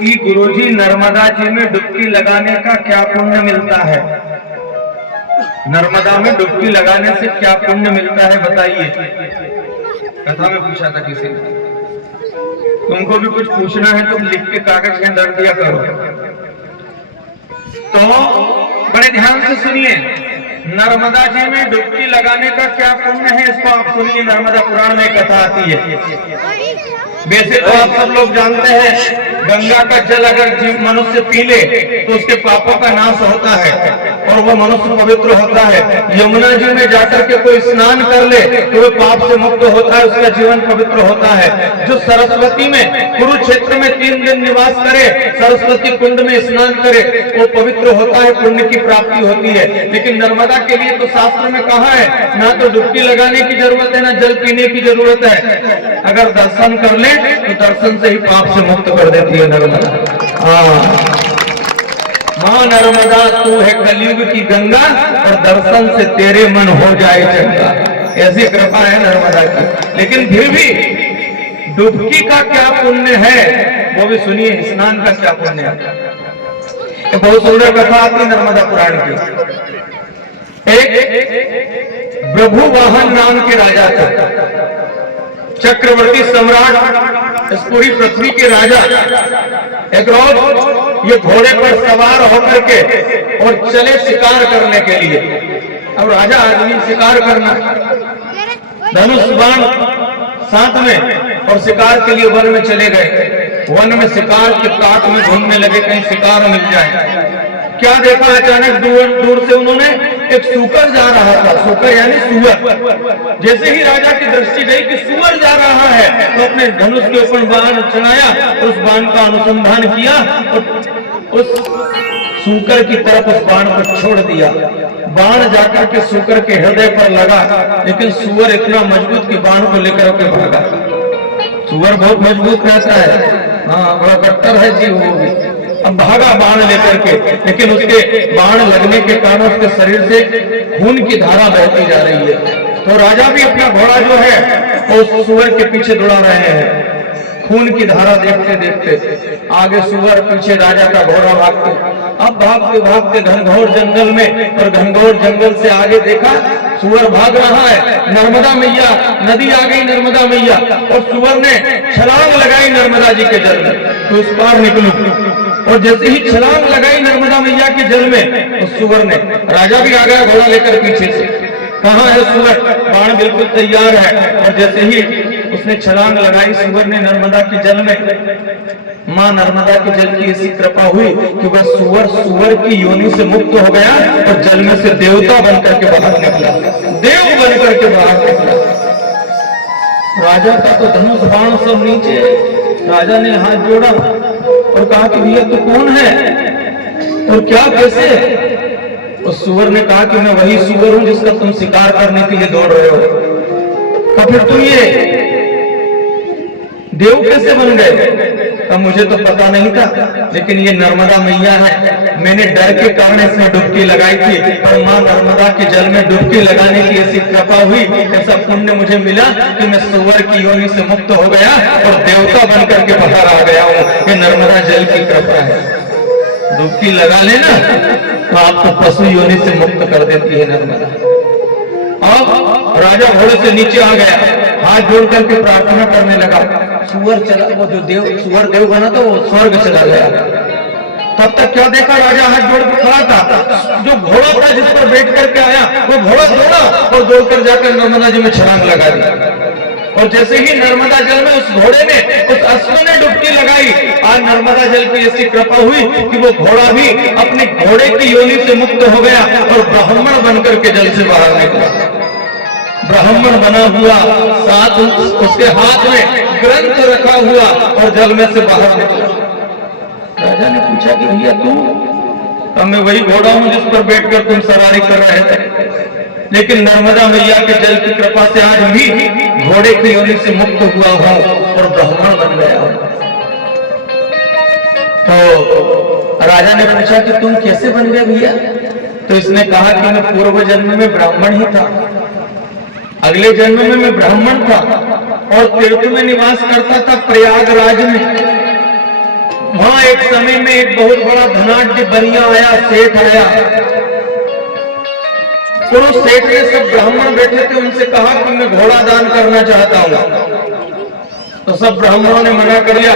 कि गुरुजी नर्मदा जी में डुबकी लगाने का क्या पुण्य मिलता है? नर्मदा में डुबकी लगाने से क्या पुण्य मिलता है बताइए। कथा में पूछा था किसी ने। तुमको भी कुछ पूछना है तुम लिख के कागज में दर्ज दिया करो। तो बड़े ध्यान से सुनिए, नर्मदा जी में डुबकी लगाने का क्या पुण्य है इसको आप सुनिए। नर्मदा पुराण में कथा आती है। वैसे तो आप सब लोग जानते हैं गंगा का जल अगर मनुष्य पी ले तो उसके पापों का नाश होता है और वह मनुष्य पवित्र होता है। यमुना जी में जाकर के कोई स्नान कर ले तो वह पाप से मुक्त होता है, उसका जीवन पवित्र होता है। जो सरस्वती में कुरुक्षेत्र में 3 दिन निवास करे, सरस्वती कुंड में स्नान करे, वो पवित्र होता है, पुण्य की प्राप्ति होती है। लेकिन नर्मदा के लिए तो शास्त्र में कहा है ना तो डुबकी लगाने की जरूरत है ना जल पीने की जरूरत है। अगर दर्शन कर ले तो दर्शन से ही पाप से मुक्त कर देती है नर्मदा। मां नर्मदा तू है कलयुग की गंगा और दर्शन से तेरे मन हो जाए चंगा। ऐसी कृपा है नर्मदा की। लेकिन फिर भी डुबकी का क्या पुण्य है वो भी सुनिए, स्नान का क्या पुण्य है। बहुत सुंदर कथा आती है नर्मदा पुराण की। एक प्रभुवाहन नाम के राजा थे, चक्रवर्ती सम्राट, इस पूरी पृथ्वी के राजा। एक रोज ये घोड़े पर सवार होकर के और चले शिकार करने के लिए। अब राजा आदमी शिकार करना, धनुष बाण साथ में और शिकार के लिए वन में चले गए। वन में शिकार के काट में घूमने लगे, कहीं शिकार मिल जाए। क्या देखा, अचानक दूर दूर से उन्होंने एक सूकर जा रहा था। सूकर यानी सुअर। जैसे ही राजा की दृष्टि गई कि सुअर जा रहा है तो अपने धनुष के ऊपर बाण चढ़ाया, उस बाण का अनुसंधान किया और उस सूकर की तरफ उस बाण को छोड़ दिया। बाण जाकर के सूकर के हृदय पर लगा, लेकिन सुअर इतना मजबूत कि बाण को लेकर के भागा। सुअर बहुत मजबूत रहता है, हाँ बड़ा कट्टर है जी वो भी। अब भागा बाण लेकर के, लेकिन उसके बाण लगने के कारण उसके शरीर से खून की धारा बहती जा रही है। तो राजा भी अपना घोड़ा जो है उस सुअर के पीछे दौड़ा रहे हैं। खून की धारा देखते देखते आगे सुअर, पीछे राजा का घोड़ा भागते। अब भागते भागते घनघोर जंगल में, और घनघोर जंगल से आगे देखा सुअर भाग रहा है। नर्मदा मैया, नदी आ गई नर्मदा मैया, और सुअर ने छलांग लगाई नर्मदा जी के जल में तो उस पार निकलूं। और जैसे ही छलांग लगाई नर्मदा मैया के जल में, उस सुअर ने, राजा भी आ गया घोड़ा लेकर पीछे से। कहाँ है सुअर? बाण बिल्कुल तैयार है। और जैसे ही उसने छलांग लगाई सुअर ने नर्मदा के जल में, मां नर्मदा के जल की ऐसी कृपा हुई कि वह सुअर की योनि से मुक्त हो गया और जल में से देवता बनकर के बाहर निकला, देव बनकर के बाहर निकला। राजा का तो धनुष बाण सब नीचे। राजा ने हाथ जोड़ा और कहा कि भैया तू कौन है और क्या कैसे? उस सुअर ने कहा कि मैं वही सुअर हूं जिसका तुम शिकार करने के लिए दौड़ रहे हो। तो फिर तुम ये देव कैसे बन गए? तब मुझे तो पता नहीं था, लेकिन ये नर्मदा मैया है, मैंने डर के कारण इसमें डुबकी लगाई थी और मां नर्मदा के जल में डुबकी लगाने की ऐसी कृपा हुई, ऐसा पुण्य मुझे मिला कि मैं सुअर की योनि से मुक्त हो गया और देवता बनकर के बाहर आ गया हूँ। ये नर्मदा जल की कृपा है। डुबकी लगा लेना तो आपको पशु योनि से मुक्त कर देती है नर्मदा। अब राजा घोड़े से नीचे आ गया, हाथ जोड़ करके प्रार्थना करने लगा। सुअर चला, वो जो सुअर देव बना था वो स्वर्ग चला गया। तब तक क्या देखा, राजा हाथ जोड़ के खड़ा था। जो घोड़ा था जिस पर बैठ करके आया वो घोड़ा दौड़ा और दौड़कर जाकर नर्मदा जी में छलांग लगा दी। और जैसे ही नर्मदा जल में उस घोड़े ने, उस अश्व ने डुबकी लगाई, आज नर्मदा जल की ऐसी कृपा हुई कि वो घोड़ा भी अपने घोड़े की योनि से मुक्त हो गया और ब्राह्मण बनकर के जल से बाहर निकला। ब्राह्मण बना हुआ, साथ उसके हाथ में ग्रंथ रखा हुआ और जल में से बाहर निकला। राजा ने पूछा कि भैया तू? तो मैं वही घोड़ा हूं जिस पर बैठकर तुम सवारी कर रहे थे, लेकिन नर्मदा मैया के जल की कृपा से आज भी घोड़े की योनि से मुक्त हुआ हूं और ब्राह्मण बन गया हूं। तो राजा ने पूछा कि तुम कैसे बन गए भैया? तो इसने कहा कि मैं पूर्व जन्म में ब्राह्मण ही था, अगले जन्म में मैं ब्राह्मण था और तीर्थ में निवास करता था प्रयागराज में। वहां एक समय में एक बहुत बड़ा धनाढ्य बनिया आया, सेठ आया। तो उस सेठ ने सब ब्राह्मण बैठे थे, उनसे कहा कि मैं घोड़ा दान करना चाहता हूं। तो सब ब्राह्मणों ने मना कर दिया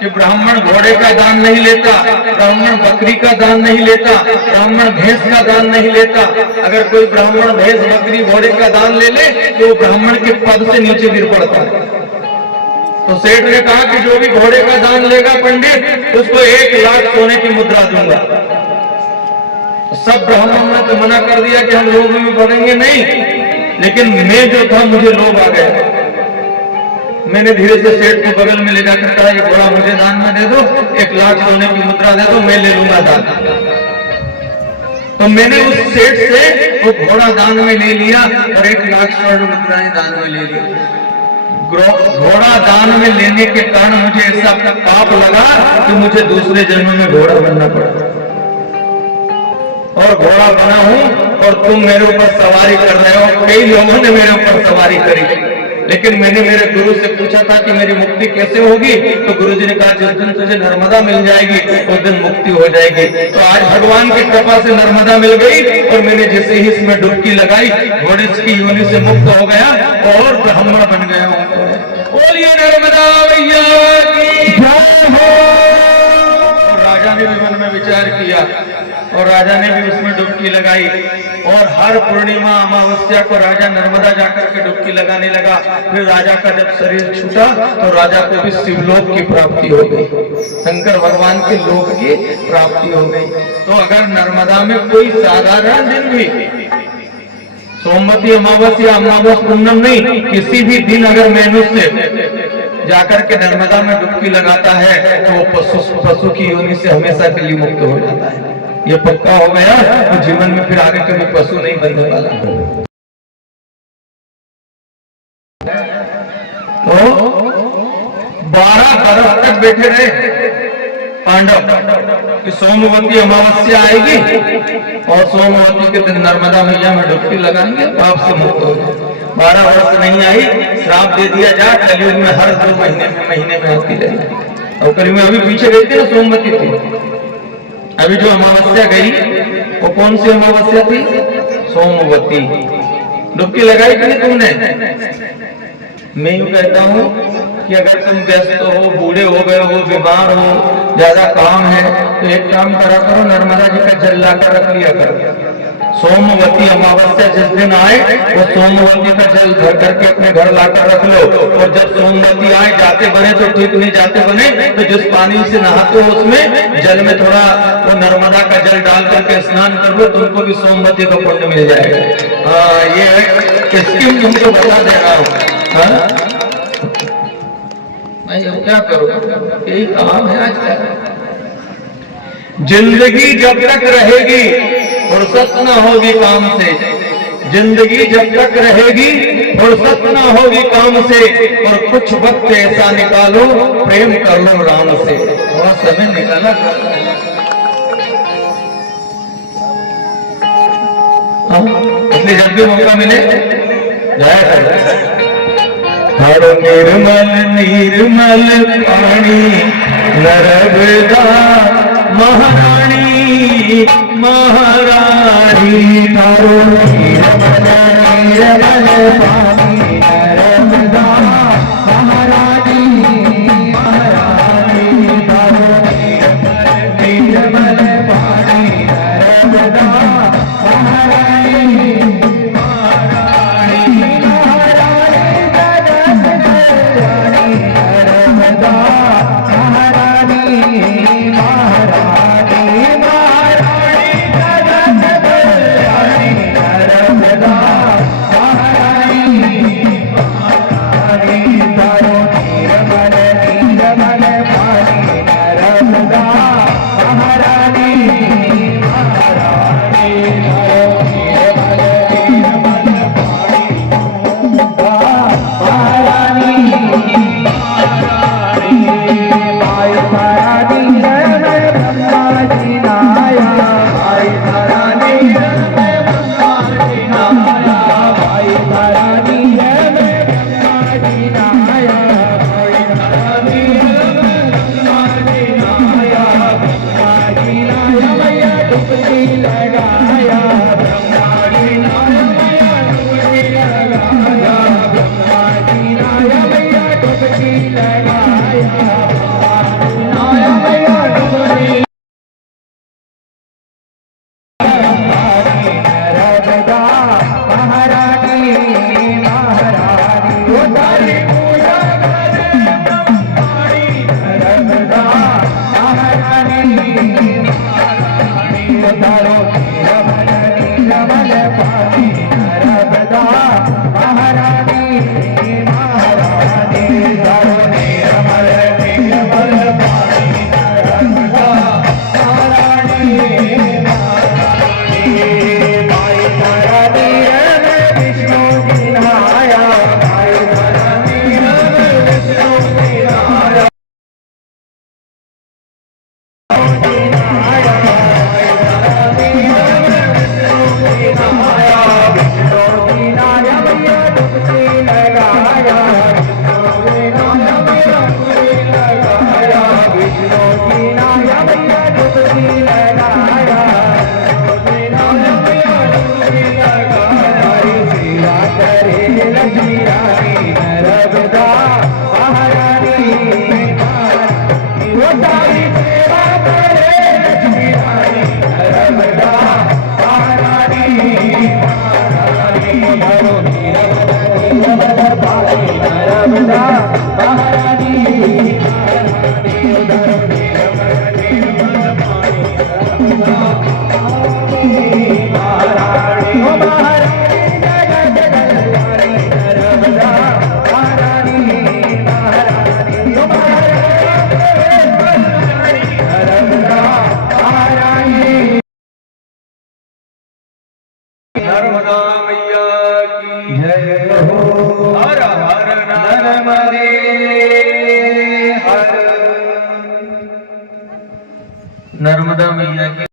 कि ब्राह्मण घोड़े का दान नहीं लेता, ब्राह्मण बकरी का दान नहीं लेता, ब्राह्मण भैंस का दान नहीं लेता। अगर कोई ब्राह्मण भैंस बकरी घोड़े का दान ले ले तो वो ब्राह्मण के पद से नीचे गिर पड़ता है। तो सेठ ने कहा कि जो भी घोड़े का दान लेगा पंडित, उसको 1 लाख सोने की मुद्रा दूंगा। सब ब्राह्मणों ने तो मना कर दिया कि हम लोभ में पड़ेंगे नहीं, लेकिन मैं जो था मुझे लोभ आ गया। मैंने धीरे से सेठ को बगल में ले जाकर कहा, ये घोड़ा मुझे दान में दे दो, 1 लाख सोने की मुद्रा दे दो, मैं ले लूंगा दान। तो मैंने उस सेठ से वो घोड़ा दान में ले लिया और 1 लाख स्वर्ण मुद्राएं दान में ले ली। घोड़ा दान में लेने के कारण मुझे ऐसा पाप लगा कि मुझे दूसरे जन्म में घोड़ा बनना पड़ा, और घोड़ा बना हूं और तुम मेरे ऊपर सवारी कर रहे हो। कई लोगों ने मेरे ऊपर सवारी करी, लेकिन मैंने मेरे गुरु से पूछा था कि मेरी मुक्ति कैसे होगी। तो गुरु जी ने कहा, जिस दिन तुझे नर्मदा मिल जाएगी उस दिन मुक्ति हो जाएगी। तो आज भगवान की कृपा से नर्मदा मिल गई और मैंने जैसे ही इसमें डुबकी लगाई, घोड़े की योनि से मुक्त हो गया और ब्राह्मण बन गया हूं। बोलिए नर्मदा मैया की जय हो। और राजा ने भी मन में विचार किया और राजा ने भी उसमें डुबकी लगाई, और हर पूर्णिमा अमावस्या को राजा नर्मदा जाकर के डुबकी लगाने लगा। फिर राजा का जब शरीर छूटा तो राजा को भी शिवलोक की प्राप्ति हो गई, शंकर भगवान के लोक की प्राप्ति हो गई। तो अगर नर्मदा में कोई साधारण दिन भी, सोमवती अमावस्या, अमावस पूर्णम नहीं, किसी भी दिन अगर मनुष्य जाकर के नर्मदा में डुबकी लगाता है तो वो पशु की योनि से हमेशा के लिए मुक्त हो जाता है। ये पक्का हो गया, तो जीवन में फिर आगे कभी पशु नहीं बनने वाला। तो 12 बरस तक बैठे रहे पांडव कि सोमवती अमावस्या आएगी और सोमवती के दिन नर्मदा मैया में डुबकी लगाएंगे, पाप से मुक्त हो गए। 12 वर्ष नहीं आई, श्राप दे दिया जा, कलयुग में हर 2 महीने में आती रही। और कलयुग में अभी पीछे गई थी ना, सोमवती थी। अभी जो अमावस्या गई वो कौन सी अमावस्या थी? सोमवती। डुबकी लगाई कि नहीं तुमने? मैं यूं कहता हूँ कि अगर तुम व्यस्त हो, बूढ़े हो गए हो, बीमार हो, ज्यादा काम है, तो एक काम करा करो, नर्मदा जी का जल लाकर रख लिया करो। सोमवती अमावस्या जिस दिन आए वो सोमवती का जल भर करके अपने घर लाकर रख लो, और जब सोमवती आए, जाते बने तो ठीक, नहीं जाते बने तो जिस पानी से नहाते हो उसमें जल में थोड़ा वो नर्मदा का जल डाल करके स्नान कर लो, तुमको भी सोमवती का पुण्य मिल जाएगा। ये है स्कीम तुमको बता दे रहा हूँ। नहीं, अब क्या करो, यही काम है आज का। जिंदगी जब तक रहेगी फुर्सत न होगी काम से, जिंदगी जब तक रहेगी फुर्सत न होगी काम से, और कुछ वक्त ऐसा निकालो प्रेम कर लो राम से। थोड़ा समय निकाला इसलिए जब भी मौका मिले जाए। हर निर्मल निर्मल पानी नर्मदा महारानी महारानी। तारो निर्मल निर्मल पानी नर्मदा महारानी महारानी। तारो निर्मल पानी नर्मदा महारानी महारानी। नर्मदा महारानी महारानी महारानी। नर्मदा महारानी सारी सेवा करे लक्ष्मी रानी नर्मदा महारानी धरो नर्मदा महारानी नर्मदा मैया की जय हो। हर हर नर्मदे हर। नर्मदा मैया की